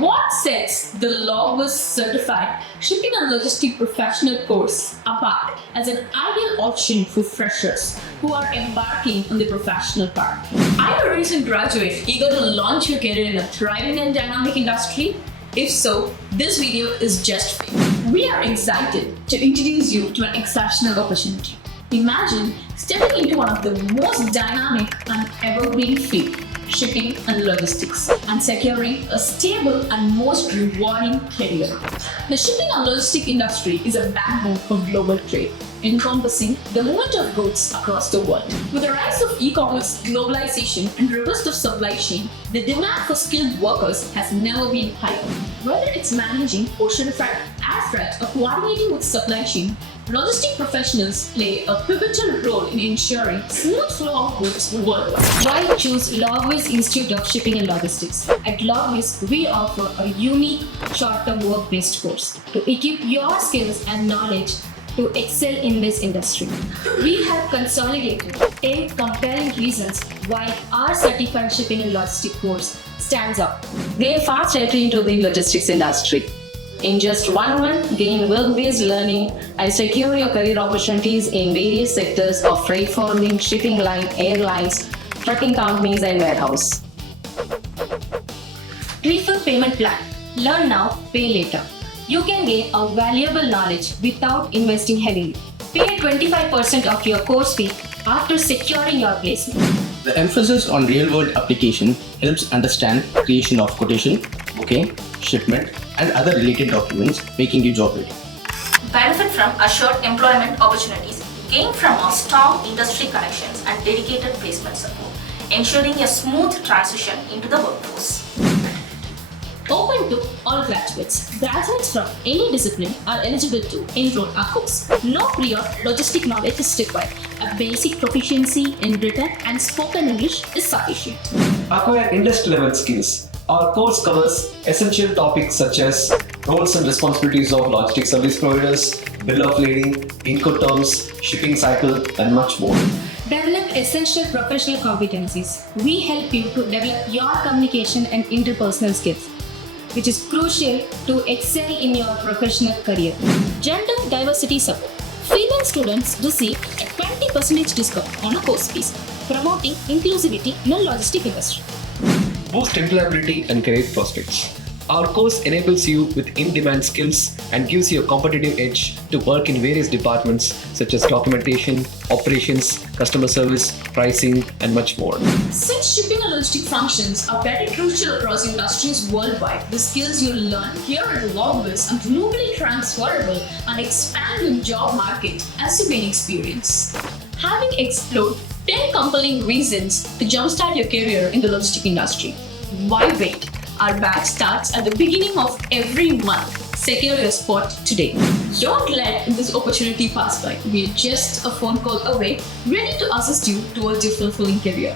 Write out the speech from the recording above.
What sets the Logwiz Certified Shipping and Logistics Professional course apart as an ideal option for freshers who are embarking on the professional path? Are you a recent graduate eager to launch your career in a thriving and dynamic industry? If so, this video is just for you. We are excited to introduce you to an exceptional opportunity. Imagine stepping into one of the most dynamic and evergreen field, shipping and logistics, and securing a stable and most rewarding career. The shipping and logistics industry is a backbone of global trade, encompassing the movement of goods across the world. With the rise of e-commerce, globalization, and robust of supply chain, the demand for skilled workers has never been higher. Whether it's managing ocean freight, air freight, or coordinating with supply chain, logistic professionals play a pivotal role in ensuring smooth flow of goods worldwide. Why choose Logwiz Institute of Shipping and Logistics? At Logwiz, we offer a unique short-term work-based course to equip your skills and knowledge to excel in this industry. We have consolidated 10 compelling reasons why our certified shipping and logistics course stands out. Gain fast entry into the logistics industry. In just 1 month, gain work-based learning and secure your career opportunities in various sectors of freight forwarding, shipping line, airlines, trucking companies, and warehouse. Preferred payment plan. Learn now, pay later. You can gain a valuable knowledge without investing heavily. Pay 25% of your course fee after securing your placement. The emphasis on real-world application helps understand creation of quotation, booking, shipment, and other related documents, making you job ready. Benefit from assured employment opportunities. Gain from our strong industry connections and dedicated placement support, ensuring a smooth transition into the workforce. Open to all graduates. Graduates from any discipline are eligible to enroll our course. No prior logistic knowledge is required. A basic proficiency in written and spoken English is sufficient. Acquire industry-level skills. Our course covers essential topics such as roles and responsibilities of logistics service providers, bill of lading, Incoterms, shipping cycle, and much more. Develop essential professional competencies. We help you to develop your communication and interpersonal skills, which is crucial to excel in your professional career. Gender diversity support. Female students receive a 20% discount on a course fees, promoting inclusivity in the logistic industry. Boost employability and career prospects. Our course enables you with in-demand skills and gives you a competitive edge to work in various departments such as documentation, operations, customer service, pricing, and much more. Since shipping and logistic functions are very crucial across industries worldwide, the skills you learn here at Logwiz are globally transferable and expand the job market as you gain experience. Having explored 10 compelling reasons to jumpstart your career in the logistic industry, why wait? Our batch starts at the beginning of every month. Secure your spot today. Don't let this opportunity pass by. We are just a phone call away, ready to assist you towards your fulfilling career.